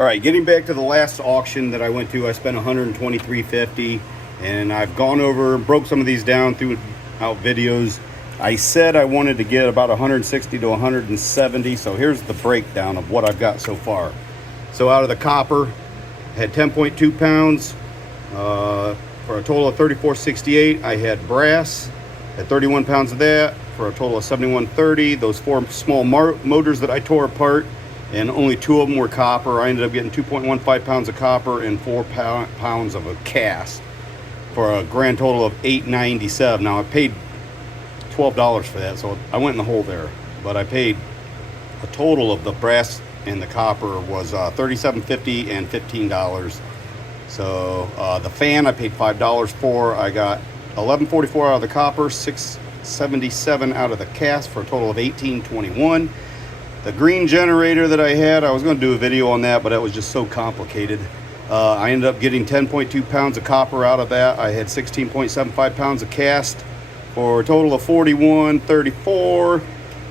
All right, getting back to the last auction that I went to, I spent $123.50, and I've gone over, broke some of these down throughout videos. I said I wanted to get about 160 to 170, so here's the breakdown of what I've got so far. So out of the copper, I had 10.2 pounds for a total of $34.68. I had brass, had 31 pounds of that for a total of $71.30. Those four small motors that I tore apart, and only two of them were copper. I ended up getting 2.15 pounds of copper and 4 pounds of a cast for a grand total of $8.97. Now I paid $12 for that, so I went in the hole there. But I paid a total of the brass and the copper was $37.50 and $15. So the fan I paid $5 for. I got $11.44 out of the copper, $6.77 out of the cast for a total of $18.21. The green generator that I had, I was going to do a video on that, but that was just so complicated. I ended up getting 10.2 pounds of copper out of that. I had 16.75 pounds of cast for a total of $41.34.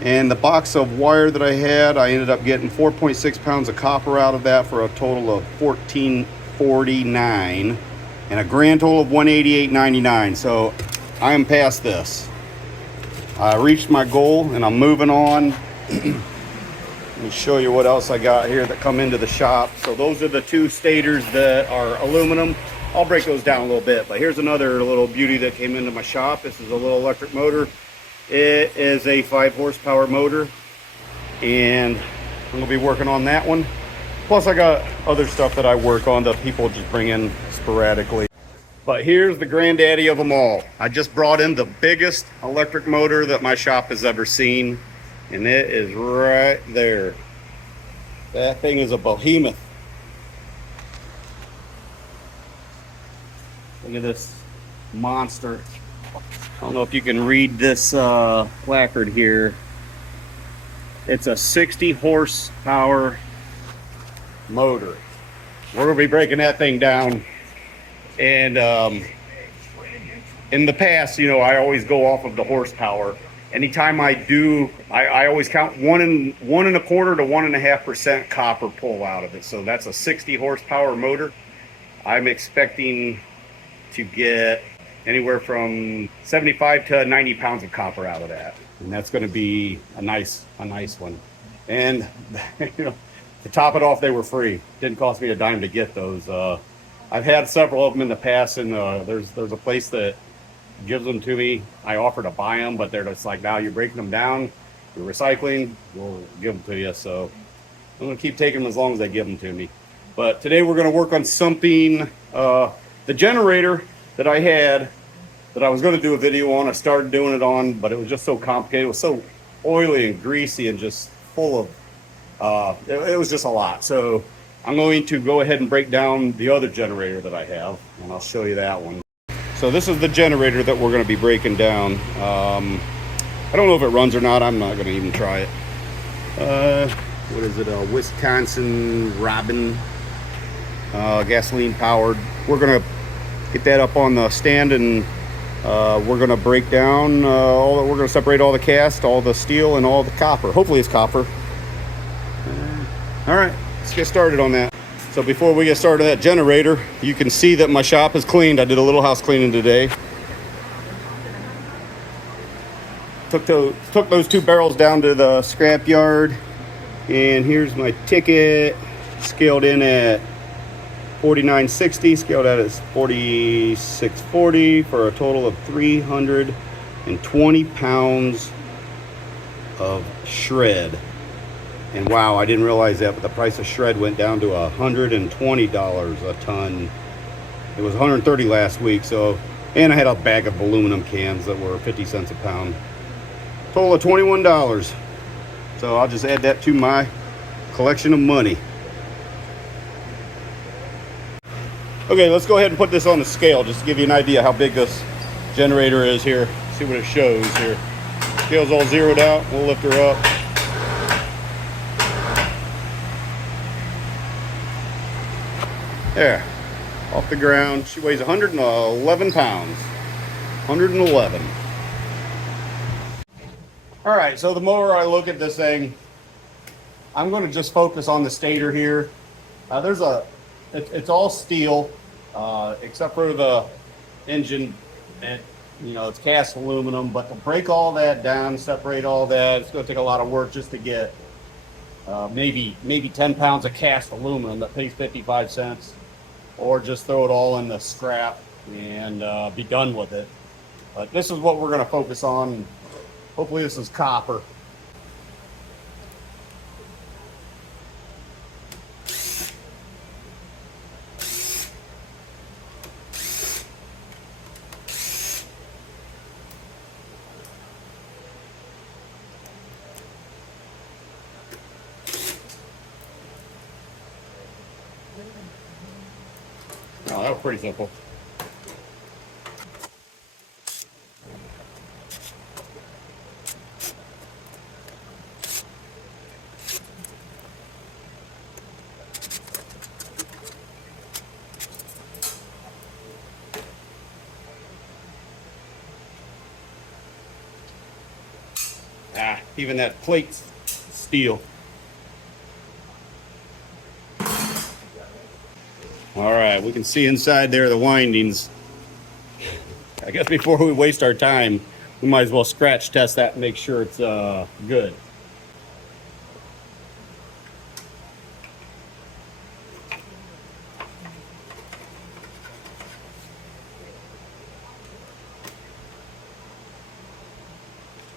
And the box of wire that I had, I ended up getting 4.6 pounds of copper out of that for a total of $14.49. And a grand total of $188.99. So I am past this. I reached my goal and I'm moving on. Let me show you what else I got here that come into the shop. So those are the two stators that are aluminum. I'll break those down a little bit, but here's another little beauty that came into my shop. This is a little electric motor. It is a 5 horsepower motor, and I'm gonna be working on that one. Plus I got other stuff that I work on that people just bring in sporadically. But here's the granddaddy of them all. I just brought in the biggest electric motor that my shop has ever seen. And it is right there. That thing is a behemoth. Look at this monster. I don't know if you can read this placard here. It's a 60 horsepower motor. We're gonna be breaking that thing down. And in the past, you know, I always go off of the horsepower. Anytime I do, I always count 1 1.25 to 1.5% copper pull out of it. So that's a 60 horsepower motor. I'm expecting to get anywhere from 75 to 90 pounds of copper out of that. And that's going to be a nice one. And you know, to top it off, they were free. Didn't cost me a dime to get those. I've had several of them in the past, and there's a place that gives them to me. I offer to buy them, but they're just like, now you're breaking them down, you're recycling, we'll give them to you. So I'm gonna keep taking them as long as they give them to me. But today we're gonna work on something, the generator that I had, that I was gonna do a video on. I started doing it on, but it was just so complicated. It was so oily and greasy and just full of, it was just a lot. So I'm going to go ahead and break down the other generator that I have, and I'll show you that one. So this is the generator that we're going to be breaking down. I don't know if it runs or not. I'm not going to even try it. What is it? Wisconsin Robin, gasoline powered. We're going to get that up on the stand, and we're going to break down we're going to separate all the cast, all the steel, and all the copper. Hopefully it's copper. All right, let's get started on that. So before we get started on that generator, you can see that my shop is cleaned. I did a little house cleaning today. Took those 2 barrels down to the scrap yard. And here's my ticket. Scaled in at 49.60. Scaled out as 46.40 for a total of 320 pounds of shred. And wow, I didn't realize that, but the price of shred went down to $120 a ton. It was $130 last week, so, and I had a bag of aluminum cans that were 50 cents a pound. Total of $21. So I'll just add that to my collection of money. Okay, let's go ahead and put this on the scale just to give you an idea how big this generator is here. See what it shows here. Scale's all zeroed out. We'll lift her up. There, off the ground. She weighs 111 pounds. 111. All right, so the more I look at this thing, I'm going to just focus on the stator here. There's it's all steel, except for the engine. And it's cast aluminum. But to break all that down, separate all that, it's going to take a lot of work just to get maybe 10 pounds of cast aluminum that pays 55 cents, or just throw it all in the scrap and be done with it. But this is what we're going to focus on. Hopefully, this is copper. Oh, that was pretty simple. Even that plate's steel. All right, we can see inside there the windings. I guess before we waste our time, we might as well scratch test that and make sure it's good.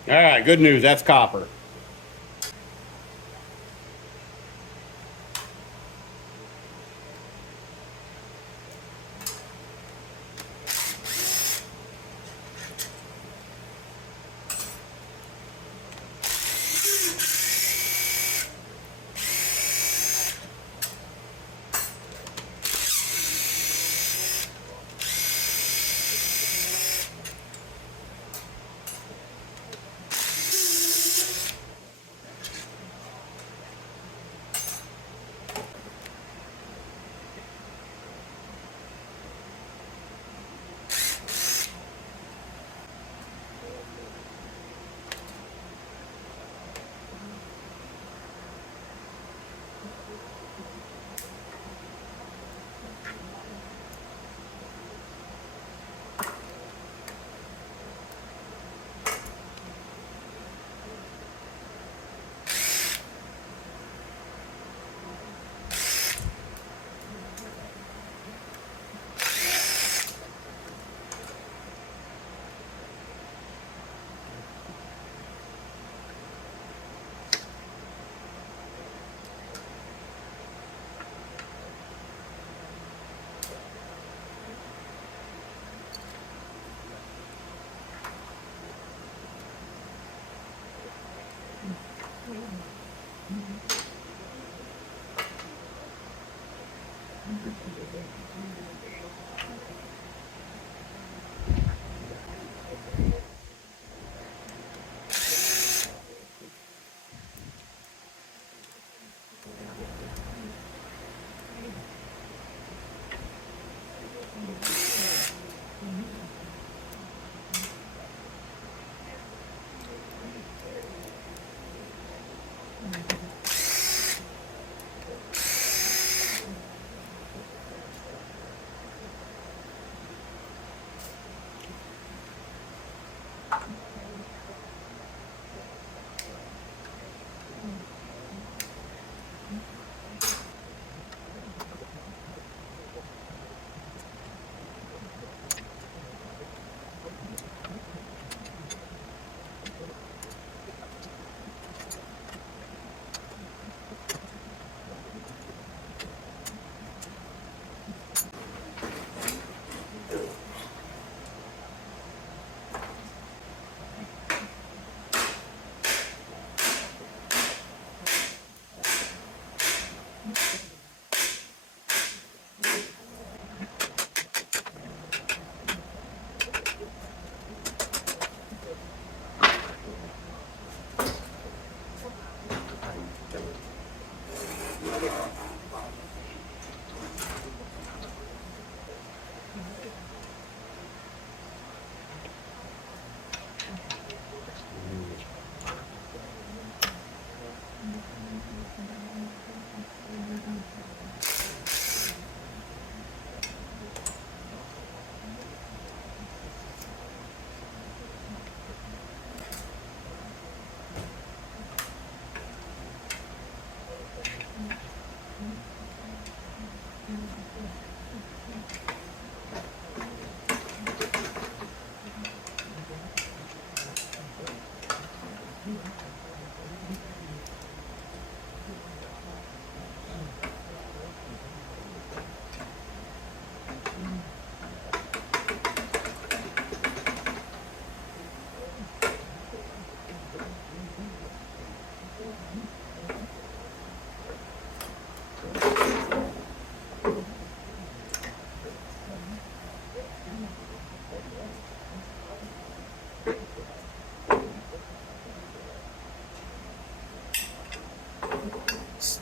All right, good news, that's copper.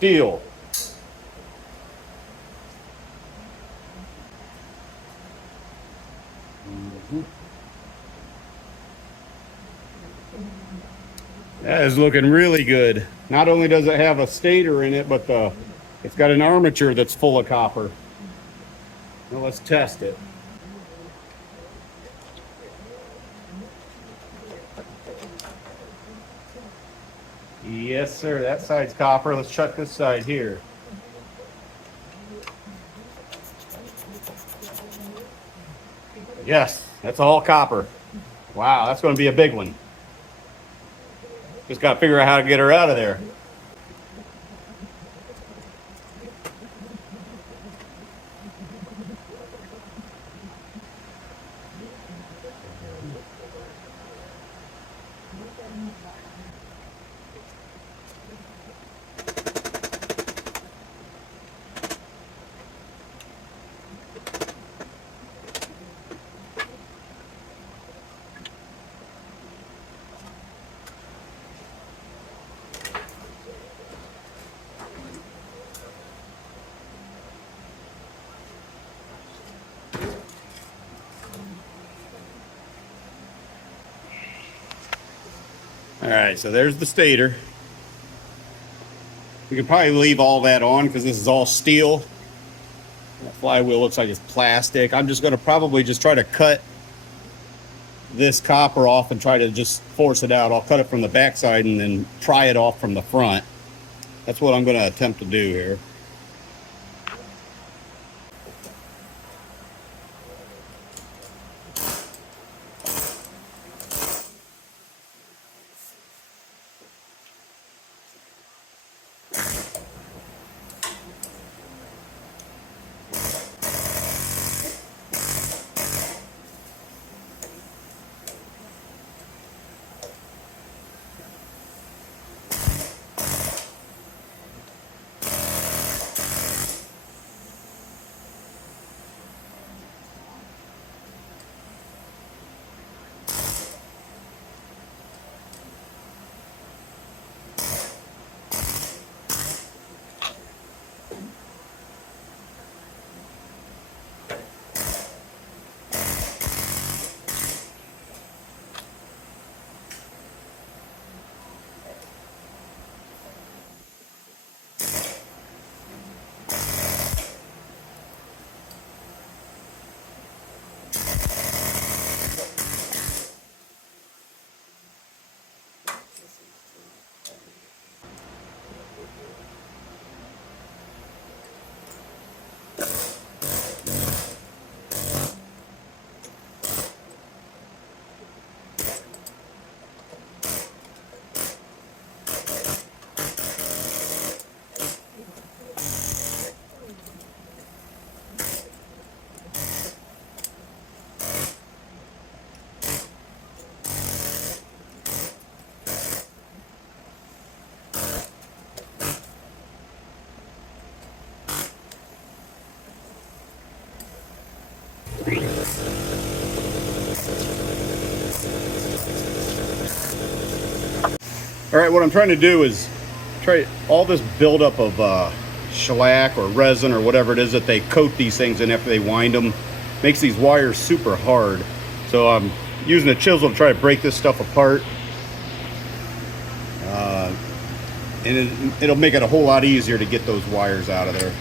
steel. That is looking really good. Not only does it have a stator in it, but it's got an armature that's full of copper. Now let's test it. Yes, sir. That side's copper. Let's check this side here. Yes, that's all copper. Wow, that's going to be a big one. Just got to figure out how to get her out of there. All right, so there's the stator. We could probably leave all that on because this is all steel. That flywheel looks like it's plastic. I'm just going to probably just try to cut this copper off and try to just force it out. I'll cut it from the backside and then pry it off from the front. That's what I'm going to attempt to do here. All right, what I'm trying to do is try all this buildup of shellac or resin or whatever it is that they coat these things in after they wind them makes these wires super hard. So I'm using a chisel to try to break this stuff apart. And it'll make it a whole lot easier to get those wires out of there.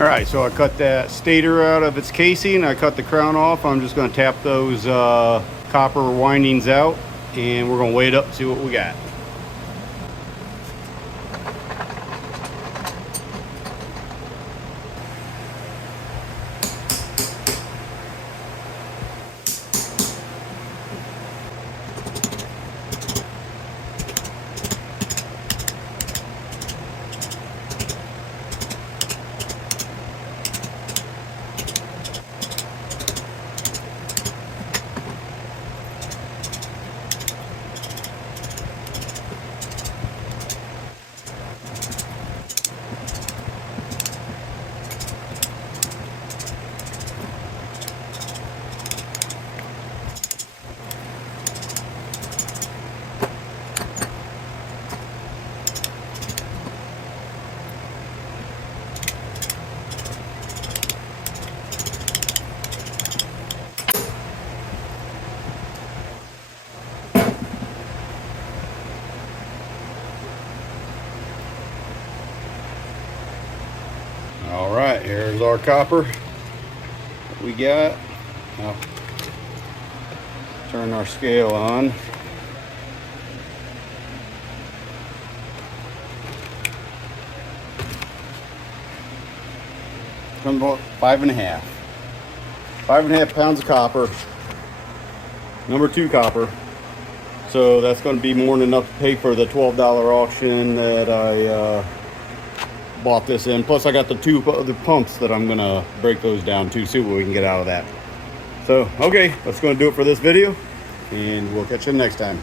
All right, so I cut that stator out of its casing. I cut the crown off. I'm just going to tap those copper windings out, and we're going to weigh it up and see what we got. All right, here's our copper that we got. Now, turn our scale on. Comes about 5.5. 5.5 pounds of copper. Number 2 copper. So that's going to be more than enough to pay for the $12 auction that I bought this in. Plus I got the 2 other pumps that I'm gonna break those down too, see what we can get out of that. So okay, that's gonna do it for this video, and we'll catch you next time.